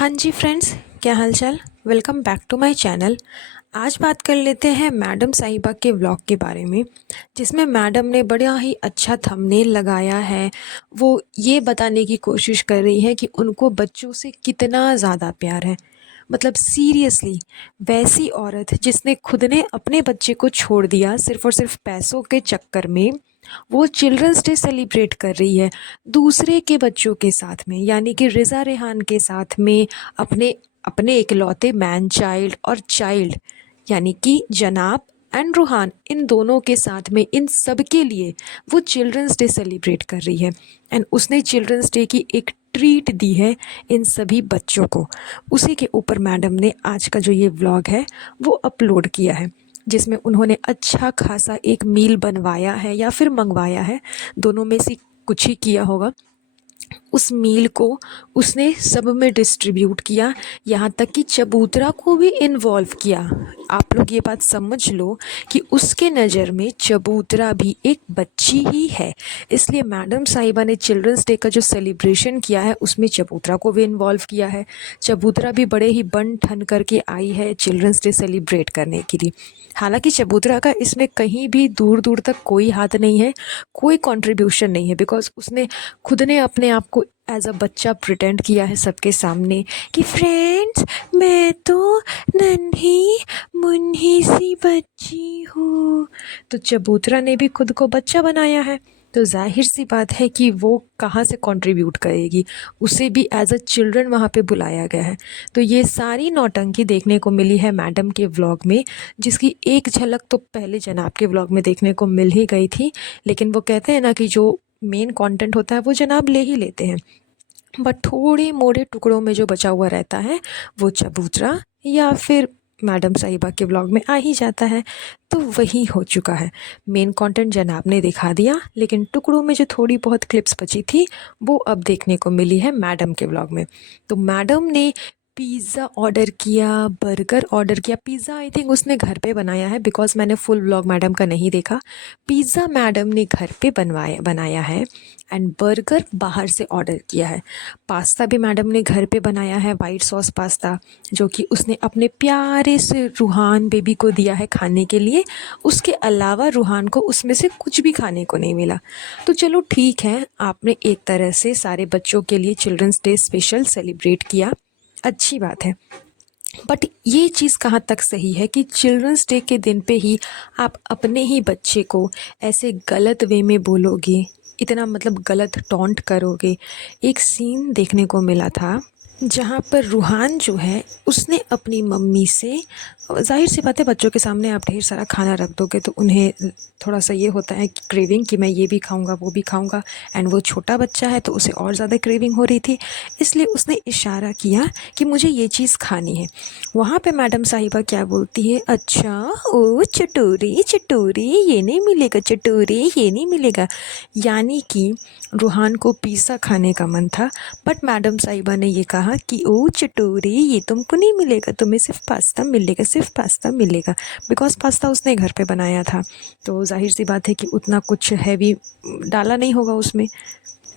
हाँ जी फ्रेंड्स, क्या हालचाल। Welcome back to my channel. आज बात कर लेते हैं मैडम साहिबा के व्लॉग के बारे में, जिसमें मैडम ने बड़ा ही अच्छा थंबनेल लगाया है। वो ये बताने की कोशिश कर रही है कि उनको बच्चों से कितना ज़्यादा प्यार है। मतलब सीरियसली, वैसी औरत जिसने खुद ने अपने बच्चे को छोड़ दिया सिर्फ़ और सिर्फ पैसों के चक्कर में, वो चिल्ड्रंस डे सेलिब्रेट कर रही है दूसरे के बच्चों के साथ में, यानी कि रिज़ा रेहान के साथ में, अपने अपने इकलौते मैन चाइल्ड और चाइल्ड यानी कि जनाब एंड रूहान, इन दोनों के साथ में, इन सब के लिए वो चिल्ड्रंस डे सेलिब्रेट कर रही है। एंड उसने चिल्ड्रंस डे की एक ट्रीट दी है इन सभी बच्चों को। उसी के ऊपर मैडम ने आज का जो ये व्लॉग है वो अपलोड किया है, जिसमें उन्होंने अच्छा खासा एक मील बनवाया है या फिर मंगवाया है, दोनों में से कुछ ही किया होगा। उस मील को उसने सब में डिस्ट्रीब्यूट किया, यहाँ तक कि चबूतरा को भी इन्वॉल्व किया। आप लोग ये बात समझ लो कि उसके नज़र में चबूतरा भी एक बच्ची ही है। इसलिए मैडम साहिबा ने चिल्ड्रंस डे का जो सेलिब्रेशन किया है उसमें चबूतरा को भी इन्वॉल्व किया है। चबूतरा भी बड़े ही बन ठन करके आई है चिल्ड्रंस डे सेलिब्रेट करने के लिए। हालांकि चबूतरा का इसमें कहीं भी दूर दूर तक कोई हाथ नहीं है, कोई कंट्रीब्यूशन नहीं है, बिकॉज उसने खुद ने अपने आप को एज अ बच्चा प्रिटेंड किया है सबके सामने कि फ्रेंड्स, मैं तो नन्ही मुन्ही सी बच्ची हूँ। तो चबूतरा ने भी खुद को बच्चा बनाया है, तो जाहिर सी बात है कि वो कहाँ से कंट्रीब्यूट करेगी। उसे भी एज अ चिल्ड्रन वहाँ पे बुलाया गया है। तो ये सारी नौटंकी देखने को मिली है मैडम के व्लॉग में, जिसकी एक झलक तो पहले जनाब के व्लॉग में देखने को मिल ही गई थी। लेकिन वो कहते हैं ना कि जो मेन कंटेंट होता है वो जनाब ले ही लेते हैं, बट थोड़े मोड़े टुकड़ों में जो बचा हुआ रहता है वो चबूतरा या फिर मैडम साहिबा के व्लॉग में आ ही जाता है। तो वही हो चुका है। मेन कंटेंट जनाब ने दिखा दिया, लेकिन टुकड़ों में जो थोड़ी बहुत क्लिप्स बची थी वो अब देखने को मिली है मैडम के व्लॉग में। तो मैडम ने पिज़्ज़ा ऑर्डर किया, बर्गर ऑर्डर किया। पिज़्ज़ा आई थिंक उसने घर पे बनाया है, बिकॉज मैंने फुल व्लॉग मैडम का नहीं देखा। पिज़्ज़ा मैडम ने घर पे बनाया है। एंड बर्गर बाहर से ऑर्डर किया है। पास्ता भी मैडम ने घर पे बनाया है, वाइट सॉस पास्ता, जो कि उसने अपने प्यारे से रूहान बेबी को दिया है खाने के लिए। उसके अलावा रूहान को उसमें से कुछ भी खाने को नहीं मिला। तो चलो ठीक है, आपने एक तरह से सारे बच्चों के लिए चिल्ड्रंस डे स्पेशल सेलिब्रेट किया, अच्छी बात है। बट ये चीज़ कहाँ तक सही है कि चिल्ड्रंस डे के दिन पे ही आप अपने ही बच्चे को ऐसे गलत वे में बोलोगे, इतना मतलब गलत टॉन्ट करोगे। एक सीन देखने को मिला था जहाँ पर रूहान जो है उसने अपनी मम्मी से, ज़ाहिर सी बात है बच्चों के सामने आप ढेर सारा खाना रख दोगे तो उन्हें थोड़ा सा ये होता है कि क्रेविंग कि मैं ये भी खाऊंगा वो भी खाऊंगा। एंड वो छोटा बच्चा है तो उसे और ज़्यादा क्रेविंग हो रही थी, इसलिए उसने इशारा किया कि मुझे ये चीज़ खानी है। वहाँ पे मैडम साहिबा क्या बोलती है, अच्छा ओ चटोरी चटोरी ये नहीं मिलेगा, चटोरी ये नहीं मिलेगा। यानी कि रूहान को पिज़्ज़ा खाने का मन था, बट मैडम साहिबा ने ये कहा कि ओ चटोरी ये तुमको नहीं मिलेगा, तुम्हें सिर्फ पास्ता मिलेगा, सिर्फ पास्ता मिलेगा। बिकॉज पास्ता उसने घर पे बनाया था, तो जाहिर सी बात है कि उतना कुछ हैवी डाला नहीं होगा उसमें।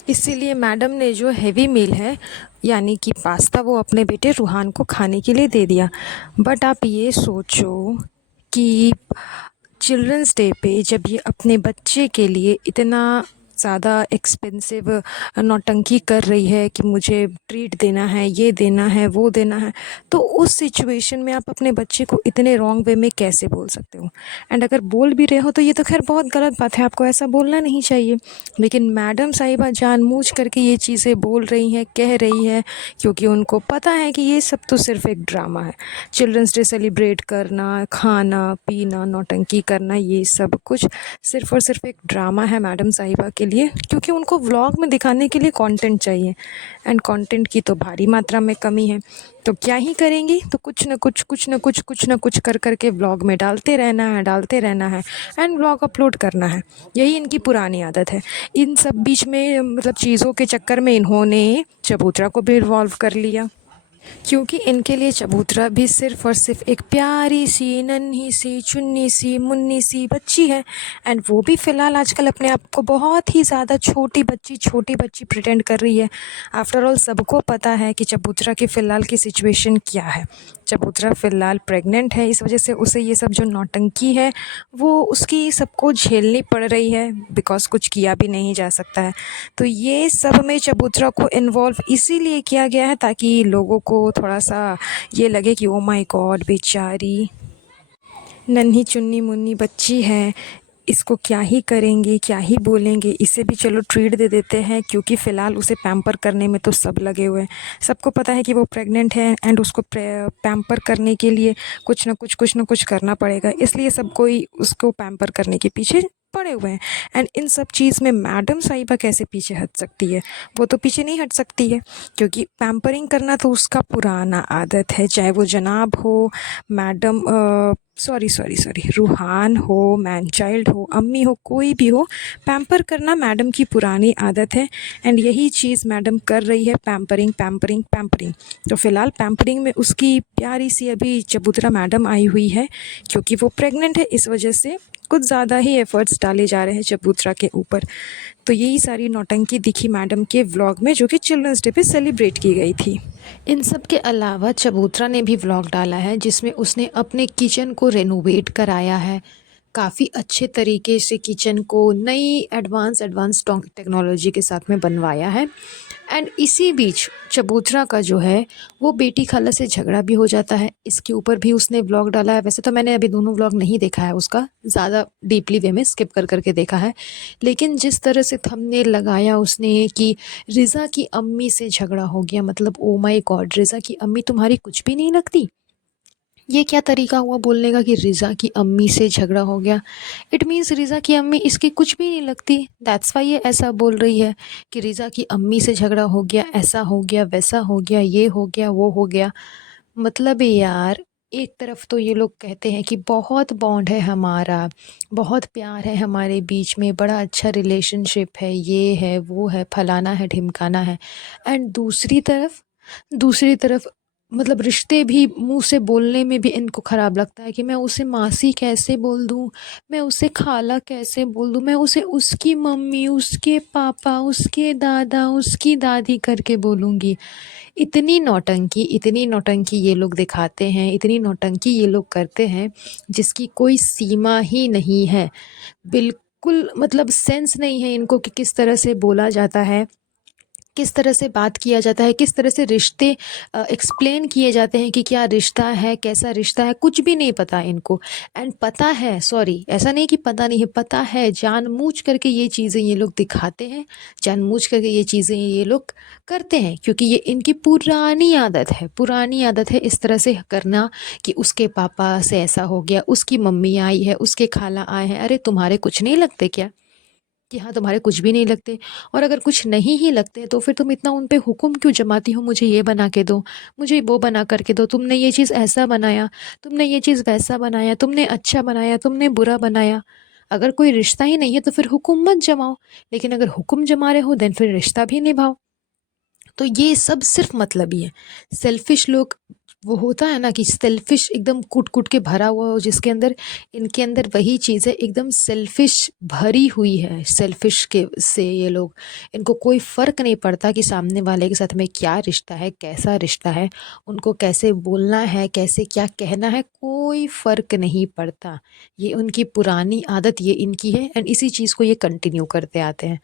इसीलिए मैडम ने जो हैवी मील है यानी कि पास्ता वो अपने बेटे रूहान को खाने के लिए दे दिया। बट आप ये सोचो कि चिल्ड्रंस डे पे जब ये अपने बच्चे के लिए इतना ज़्यादा एक्सपेंसिव नौटंकी कर रही है कि मुझे ट्रीट देना है, ये देना है, वो देना है, तो उस सिचुएशन में आप अपने बच्चे को इतने रॉन्ग वे में कैसे बोल सकते हो। एंड अगर बोल भी रहे हो तो ये तो खैर बहुत गलत बात है, आपको ऐसा बोलना नहीं चाहिए। लेकिन मैडम साहिबा जानबूझ करके ये चीज़ें बोल रही हैं, कह रही हैं, क्योंकि उनको पता है कि ये सब तो सिर्फ एक ड्रामा है। चिल्ड्रंस डे सेलिब्रेट करना, खाना पीना, नौटंकी करना, ये सब कुछ सिर्फ और सिर्फ एक ड्रामा है मैडम साहिबा के लिए, क्योंकि उनको व्लॉग में दिखाने के लिए कंटेंट चाहिए। एंड कंटेंट की तो भारी मात्रा में कमी है, तो क्या ही करेंगी, तो कुछ न कुछ कर कर के व्लॉग में डालते रहना है, डालते रहना है एंड व्लॉग अपलोड करना है। यही इनकी पुरानी आदत है। इन सब बीच में मतलब चीज़ों के चक्कर में इन्होंने चबूतरा को भी इन्वॉल्व कर लिया। क्योंकि इनके लिए चबूतरा भी सिर्फ़ और सिर्फ एक प्यारी सी नन्ही सी चुन्नी सी मुन्नी सी बच्ची है। एंड वो भी फ़िलहाल आजकल अपने आप को बहुत ही ज़्यादा छोटी बच्ची प्रिटेंड कर रही है। आफ्टर ऑल सबको पता है कि चबूतरा की फ़िलहाल की सिचुएशन क्या है। चबूतरा फ़िलहाल प्रेग्नेंट है, इस वजह से उसे ये सब जो नौटंकी है वो उसकी सबको झेलनी पड़ रही है, बिकॉज़ कुछ किया भी नहीं जा सकता है। तो ये सब में चबूतरा को इन्वॉल्व इसीलिए किया गया है ताकि लोगों को थोड़ा-सा ये लगे कि ओह माय गॉड बेचारी नन्ही चुन्नी मुन्नी बच्ची है, इसको क्या ही करेंगे, क्या ही बोलेंगे, इसे भी चलो ट्रीट दे देते हैं क्योंकि फ़िलहाल उसे पैम्पर करने में तो सब लगे हुए हैं। सबको पता है कि वो प्रेग्नेंट है एंड उसको पैम्पर करने के लिए कुछ न कुछ करना पड़ेगा, इसलिए सब कोई उसको पैम्पर करने के पीछे पड़े हुए हैं। एंड इन सब चीज़ में मैडम साहिबा कैसे पीछे हट सकती है? वो तो पीछे नहीं हट सकती है क्योंकि पैम्परिंग करना तो उसका पुराना आदत है, चाहे वो जनाब हो, मैडम सॉरी रूहान हो, मैन चाइल्ड हो, अम्मी हो, कोई भी हो, पैम्पर करना मैडम की पुरानी आदत है। एंड यही चीज़ मैडम कर रही है, पैम्परिंग। तो फ़िलहाल पैम्परिंग में उसकी प्यारी सी अभी चबूतरा मैडम आई हुई है क्योंकि वो प्रेग्नेंट है, इस वजह से कुछ ज़्यादा ही एफ़र्ट्स डाले जा रहे हैं चबूतरा के ऊपर। तो यही सारी नौटंकी दिखी मैडम के व्लॉग में जो कि चिल्ड्रंस डे पे सेलिब्रेट की गई थी। इन सब के अलावा चबूतरा ने भी व्लॉग डाला है जिसमें उसने अपने किचन को रेनोवेट कराया है। काफ़ी अच्छे तरीके से किचन को नई एडवांस टेक्नोलॉजी के साथ में बनवाया है। एंड इसी बीच चबूतरा का जो है वो बेटी खाला से झगड़ा भी हो जाता है, इसके ऊपर भी उसने व्लॉग डाला है। वैसे तो मैंने अभी दोनों व्लॉग नहीं देखा है उसका, ज़्यादा डीपली वे में स्किप कर करके देखा है, लेकिन जिस तरह से थंबनेल लगाया उसने कि रिज़ा की अम्मी से झगड़ा हो गया, मतलब ओ माय गॉड, रिज़ा की अम्मी तुम्हारी कुछ भी नहीं लगती? ये क्या तरीका हुआ बोलने का कि रिज़ा की अम्मी से झगड़ा हो गया? इट मीन्स रिज़ा की अम्मी इसकी कुछ भी नहीं लगती, दैट्स वाई ये ऐसा बोल रही है कि रिज़ा की अम्मी से झगड़ा हो गया, ऐसा हो गया, वैसा हो गया, ये हो गया, वो हो गया। मतलब यार, एक तरफ तो ये लोग कहते हैं कि बहुत बॉन्ड है हमारा, बहुत प्यार है हमारे बीच में, बड़ा अच्छा रिलेशनशिप है, ये है, वो है, फलाना है, ढिमकाना है। एंड दूसरी तरफ मतलब रिश्ते भी मुँह से बोलने में भी इनको ख़राब लगता है कि मैं उसे मासी कैसे बोल दूँ, मैं उसे खाला कैसे बोल दूँ, मैं उसे उसकी मम्मी, उसके पापा, उसके दादा, उसकी दादी करके बोलूँगी। इतनी नौटंकी ये लोग दिखाते हैं, इतनी नौटंकी ये लोग करते हैं जिसकी कोई सीमा ही नहीं है। बिल्कुल मतलब सेंस नहीं है इनको कि किस तरह से बोला जाता है, किस तरह से बात किया जाता है, किस तरह से रिश्ते एक्सप्लेन किए जाते हैं कि क्या रिश्ता है, कैसा रिश्ता है, कुछ भी नहीं पता इनको। एंड पता है, सॉरी ऐसा नहीं कि पता नहीं है, पता है, जानबूझ करके ये चीज़ें ये लोग दिखाते हैं, जानबूझ करके ये चीज़ें ये लोग करते हैं क्योंकि ये इनकी पुरानी आदत है इस तरह से करना कि उसके पापा से ऐसा हो गया, उसकी मम्मी आई है, उसके खाला आए हैं। अरे तुम्हारे कुछ नहीं लगते क्या? कि हाँ तुम्हारे कुछ भी नहीं लगते? और अगर कुछ नहीं ही लगते तो फिर तुम इतना उन पे हुक्म क्यों जमाती हो, मुझे ये बना के दो, मुझे वो बना करके दो, तुमने ये चीज़ ऐसा बनाया, तुमने ये चीज़ वैसा बनाया, तुमने अच्छा बनाया, तुमने बुरा बनाया। अगर कोई रिश्ता ही नहीं है तो फिर हुक्म मत जमाओ, लेकिन अगर हुक्म जमा रहे हो देन फिर रिश्ता भी निभाओ। तो ये सब सिर्फ मतलबी है, सेल्फिश लोग। वो होता है ना कि सेल्फिश एकदम कूट के भरा हुआ हो, जिसके अंदर इनके अंदर वही चीज़ है, एकदम सेल्फिश भरी हुई है। सेल्फिश के से ये लोग, इनको कोई फ़र्क नहीं पड़ता कि सामने वाले के साथ में क्या रिश्ता है, कैसा रिश्ता है, उनको कैसे बोलना है, कैसे क्या कहना है, कोई फ़र्क नहीं पड़ता। ये उनकी पुरानी आदत ये इनकी है एंड इसी चीज़ को ये कंटिन्यू करते आते हैं।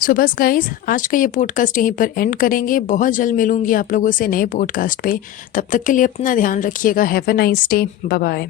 सो बस गाइस, आज का ये पॉडकास्ट यहीं पर एंड करेंगे। बहुत जल्द मिलूंगी आप लोगों से नए पॉडकास्ट पे। तब तक के लिए अपना ध्यान रखिएगा। Have a nice day. Bye bye.